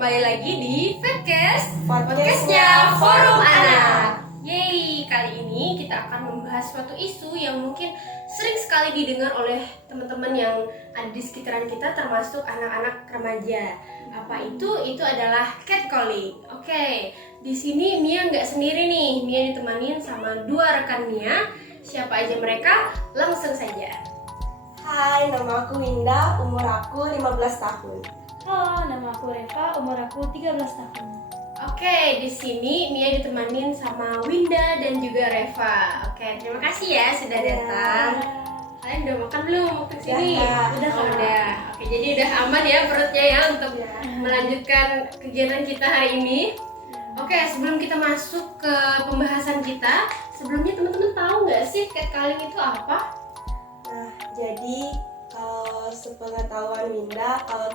kembali lagi di podcastnya Forum Anak. Yeay, kali ini kita akan membahas suatu isu yang mungkin sering sekali didengar oleh teman-teman yang ada di sekitaran kita, termasuk anak-anak remaja. Apa itu? Itu adalah catcalling. Oke, di sini Mia nggak sendiri nih. Mia ditemanin sama dua rekan Mia. Siapa aja mereka? Langsung saja. Hai, nama aku Winda, umur aku 15 tahun. Halo, nama aku Reva, umur aku 13 tahun. Oke, di sini Mia ditemanin sama Winda dan juga Reva. Oke, terima kasih ya sudah datang. Kalian udah makan belum waktu sini? Udah. Udah. Oke, jadi udah aman ya perutnya ya untuk melanjutkan kegiatan kita hari ini. Oke, sebelum kita masuk ke pembahasan kita, sebelumnya teman-teman tahu nggak sih catcalling itu apa? Nah, jadi kalau sepengetahuan Winda, kalau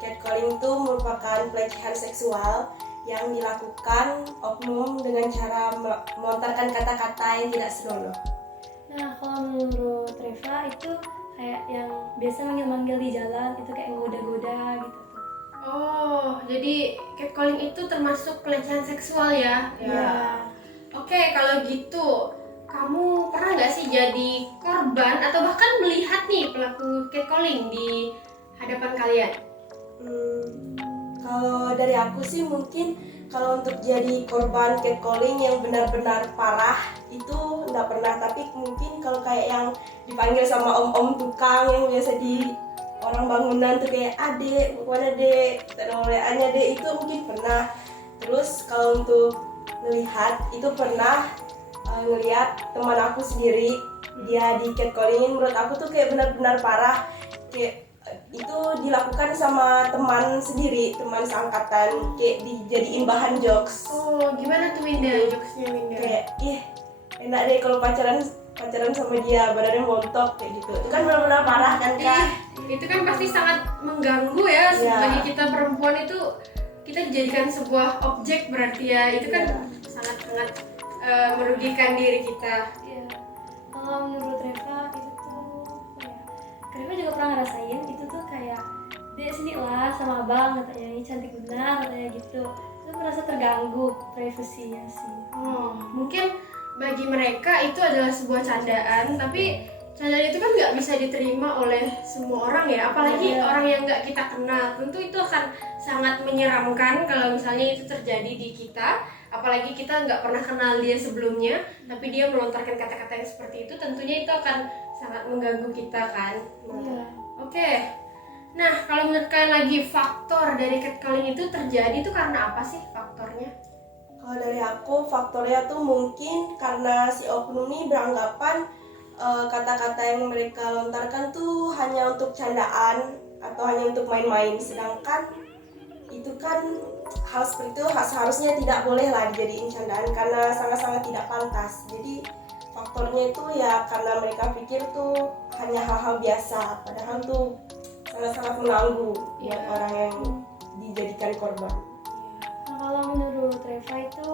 catcalling itu merupakan pelecehan seksual yang dilakukan oknum dengan cara melontarkan kata-kata yang tidak senonoh. Nah, kalau menurut Reva itu kayak yang biasa manggil-manggil di jalan, itu kayak ngoda-goda gitu tuh. Oh, jadi catcalling itu termasuk pelecehan seksual ya? Ya. Oke, kalau gitu, kamu pernah nggak sih jadi korban atau bahkan melihat nih pelaku catcalling di hadapan kalian? Kalau dari aku sih mungkin kalau untuk jadi korban catcalling yang benar-benar parah itu nggak pernah, tapi mungkin kalau kayak yang dipanggil sama om-om tukang yang biasa di orang bangunan tuh kayak adek, mana dek, tak ada WA-nya dek, itu mungkin pernah. Terus kalau untuk melihat itu pernah ngelihat teman aku sendiri dia di catcallingin. Menurut aku tuh kayak benar-benar parah, kayak itu dilakukan sama teman sendiri, teman seangkatan, kayak dijadiin bahan jokes. Oh, gimana tuh Winda, jokesnya Winda? Kayak enak deh kalau pacaran sama dia, badannya montok kayak gitu. Itu kan benar-benar parah kan Kak? Itu kan pasti sangat mengganggu ya. Bagi kita perempuan itu kita dijadikan sebuah objek berarti ya. Itu kan sangat-sangat merugikan diri kita. Iya. Kalau menurut Reva itu tuh Reva juga pernah ngerasain itu tuh kayak dia sini lah sama abang katanya ini cantik benar katanya gitu. Itu merasa terganggu privasinya sih. Mungkin bagi mereka itu adalah sebuah candaan, tapi candaan itu kan nggak bisa diterima oleh semua orang ya, apalagi orang yang nggak kita kenal. Tentu itu akan sangat menyeramkan kalau misalnya itu terjadi di kita, apalagi kita nggak pernah kenal dia sebelumnya, tapi dia melontarkan kata-kata yang seperti itu, tentunya itu akan sangat mengganggu kita kan. Iya. Oke. Nah, kalau menurut kalian lagi faktor dari catcalling itu terjadi itu karena apa sih faktornya? Kalau dari aku faktornya tuh mungkin karena si oknum ini beranggapan kata-kata yang mereka lontarkan tuh hanya untuk candaan atau hanya untuk main-main, sedangkan itu kan hal seperti itu seharusnya tidak boleh lah dijadiin candaan karena sangat-sangat tidak pantas. Jadi faktornya itu ya karena mereka pikir tuh hanya hal-hal biasa, padahal tuh sangat-sangat mengganggu buat orang yang dijadikan korban. Nah, kalau menurut Reva itu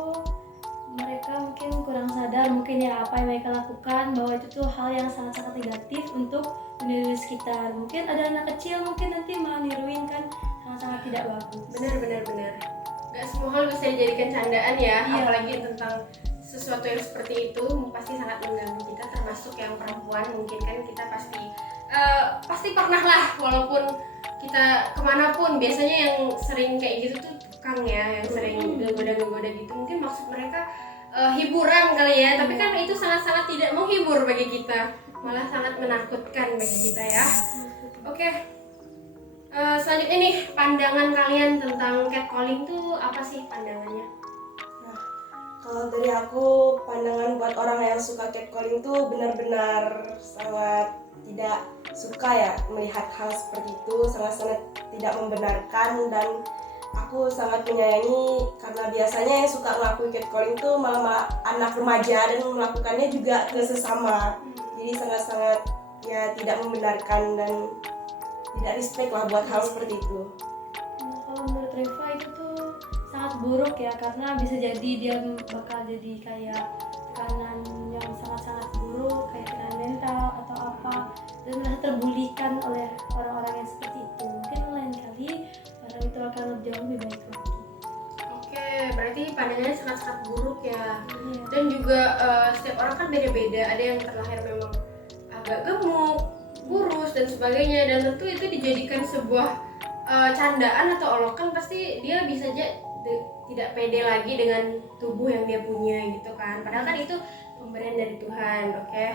mereka mungkin kurang sadar mungkin ya apa yang mereka lakukan, bahwa itu tuh hal yang sangat-sangat negatif untuk dunia sekitar. Mungkin ada anak kecil mungkin nanti malah niruin kan, sangat-sangat tidak bagus. Benar. Gak semua hal bisa dijadikan candaan ya, Iya. apalagi tentang sesuatu yang seperti itu pasti sangat mengganggu kita, termasuk yang perempuan. Mungkin kan kita pasti pernah lah, walaupun kita kemanapun, biasanya yang sering kayak gitu tuh tukang ya, yang sering goda-goda gitu. Mungkin maksud mereka hiburan kali ya, tapi kan itu sangat-sangat tidak menghibur bagi kita, malah sangat menakutkan bagi kita ya. Oke. Selanjutnya nih, pandangan kalian tentang catcalling tuh apa sih pandangannya? Nah, kalau dari aku, pandangan buat orang yang suka catcalling tuh benar-benar sangat tidak suka ya melihat hal seperti itu, sangat-sangat tidak membenarkan, dan aku sangat menyayangi karena biasanya yang suka ngelakuin catcalling tuh malah anak remaja dan melakukannya juga ke sesama. Jadi sangat-sangat ya tidak membenarkan dan tidak respect lah buat hal seperti itu. Nah, kalau menurut Reva itu tuh sangat buruk ya, karena bisa jadi dia bakal jadi kayak tekanan yang sangat-sangat buruk, kayak tekanan mental atau apa, dan merasa terbulikan oleh orang-orang yang seperti itu. Mungkin lain kali orang itu akan jauh lebih baik lagi. Oke, berarti pandangannya sangat-sangat buruk ya. Iya. Dan juga setiap orang kan beda-beda. Ada yang terlahir memang agak gemuk, kurus dan sebagainya. Dan tentu itu dijadikan sebuah candaan atau olokan, pasti dia bisa aja tidak pede lagi dengan tubuh yang dia punya gitu kan. Padahal kan itu pemberian dari Tuhan, oke?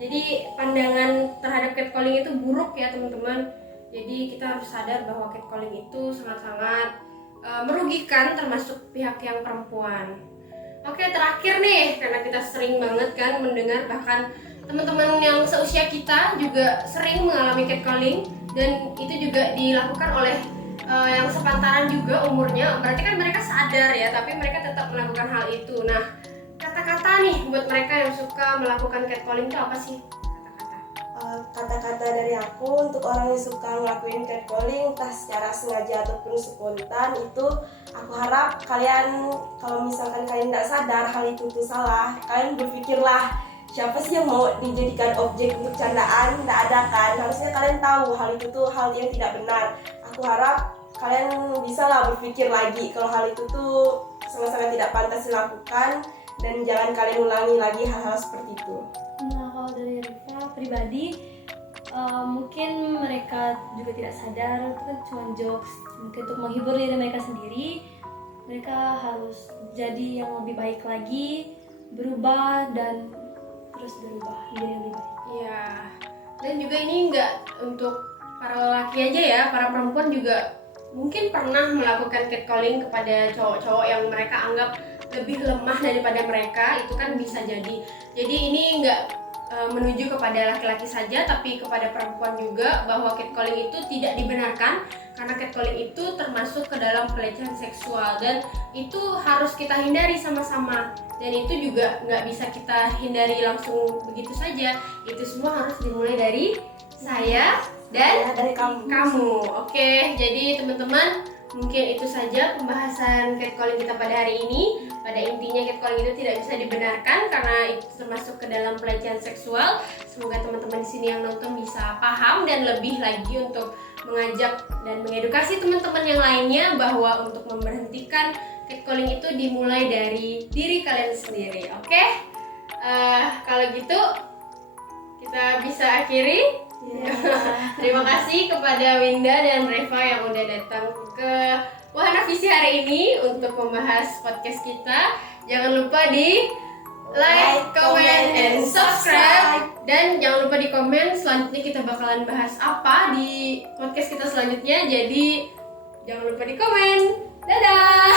Jadi pandangan terhadap catcalling itu buruk ya teman-teman. Jadi kita harus sadar bahwa catcalling itu sangat-sangat merugikan, termasuk pihak yang perempuan. Oke, terakhir nih, karena kita sering banget kan mendengar, bahkan teman-teman yang seusia kita juga sering mengalami catcalling, dan itu juga dilakukan oleh yang sepantaran juga umurnya. Berarti kan mereka sadar ya, tapi mereka tetap melakukan hal itu. Nah, kata-kata nih buat mereka yang suka melakukan catcalling itu apa sih? Kata-kata dari aku untuk orang yang suka ngelakuin catcalling, entah secara sengaja ataupun spontan, itu aku harap kalian, kalau misalkan kalian tidak sadar hal itu tuh salah, kalian berpikirlah, siapa sih yang mau dijadikan objek untuk candaan? Tidak ada kan? Harusnya kalian tahu hal itu tuh hal yang tidak benar. Aku harap kalian bisa lah berpikir lagi kalau hal itu tuh sama-sama tidak pantas dilakukan, dan jangan kalian ulangi lagi hal-hal seperti itu. Nah, kalau dari Rifa pribadi, mungkin mereka juga tidak sadar itu kan cuma jokes, mungkin untuk menghibur diri mereka sendiri. Mereka harus jadi yang lebih baik lagi, berubah dan terus berubah menjadi lebih baik. Iya. Dan juga ini nggak untuk para lelaki aja ya, para perempuan juga mungkin pernah melakukan catcalling kepada cowok-cowok yang mereka anggap lebih lemah daripada mereka. Itu kan bisa jadi. Jadi ini nggak menuju kepada laki-laki saja, tapi kepada perempuan juga, bahwa catcalling itu tidak dibenarkan, karena catcalling itu termasuk ke dalam pelecehan seksual, dan itu harus kita hindari sama-sama. Dan itu juga nggak bisa kita hindari langsung begitu saja. Itu semua harus dimulai dari saya dan dari kamu. Oke, jadi teman-teman, mungkin itu saja pembahasan catcalling kita pada hari ini. Pada intinya catcalling itu tidak bisa dibenarkan karena itu termasuk ke dalam pelecehan seksual. Semoga teman-teman di sini yang nonton bisa paham dan lebih lagi untuk mengajak dan mengedukasi teman-teman yang lainnya bahwa untuk memberhentikan catcalling itu dimulai dari diri kalian sendiri. Oke? Kalau gitu kita bisa akhiri. Terima kasih kepada Winda dan Reva yang udah datang ke Wahana Visi hari ini untuk membahas podcast kita. Jangan lupa di like, comment, and subscribe. Dan jangan lupa di komen selanjutnya kita bakalan bahas apa di podcast kita selanjutnya. Jadi jangan lupa di komen. Dadah!